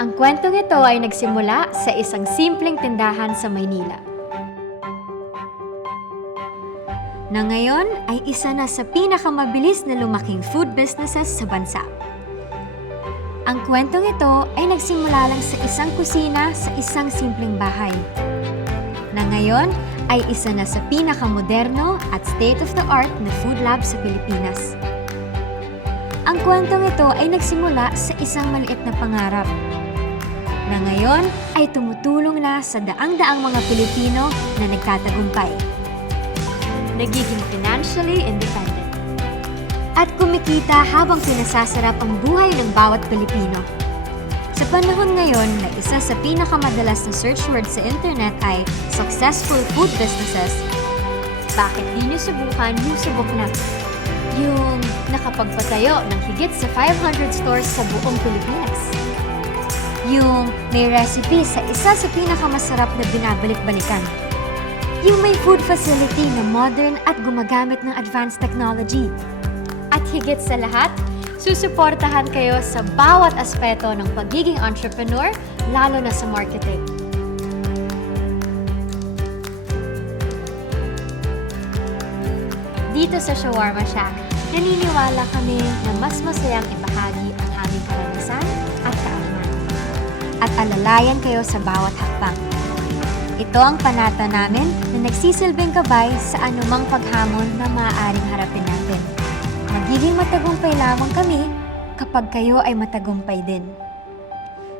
Ang kwentong ito ay nagsimula sa isang simpleng tindahan sa Maynila. Na ngayon ay isa na sa pinakamabilis na lumaking food businesses sa bansa. Ang kwentong ito ay nagsimula lang sa isang kusina sa isang simpleng bahay. Na ngayon ay isa na sa pinakamoderno at state-of-the-art na food lab sa Pilipinas. Ang kwentong ito ay nagsimula sa isang maliit na pangarap. Na ngayon ay tumutulong na sa daang-daang mga Pilipino na nagtatagumpay. Nagiging financially independent. At kumikita habang pinasasarap ang buhay ng bawat Pilipino. Sa panahon ngayon na isa sa pinakamadalas na search word sa internet ay successful food businesses, bakit di niyo subukan yung subok na? Yung nakapagpatayo ng higit sa 500 stores sa buong Pilipinas. Yung may recipe sa isa sa pinakamasarap na binabalik-balikan. Yung may food facility na modern at gumagamit ng advanced technology. At higit sa lahat, susuportahan kayo sa bawat aspeto ng pagiging entrepreneur, lalo na sa marketing. Dito sa Shawarma Shack, naniniwala kami na mas masayang ibahagi ang aming karanasan at kaalaman. At alalayan kayo sa bawat hakbang. Ito ang panata namin na nagsisilbing gabay sa anumang paghamon na maaaring harapin natin. Magiging matagumpay lamang kami kapag kayo ay matagumpay din.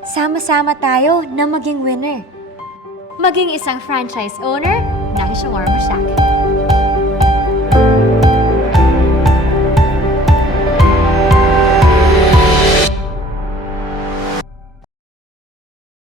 Sama-sama tayo na maging winner. Maging isang franchise owner ng Shawarma Shack.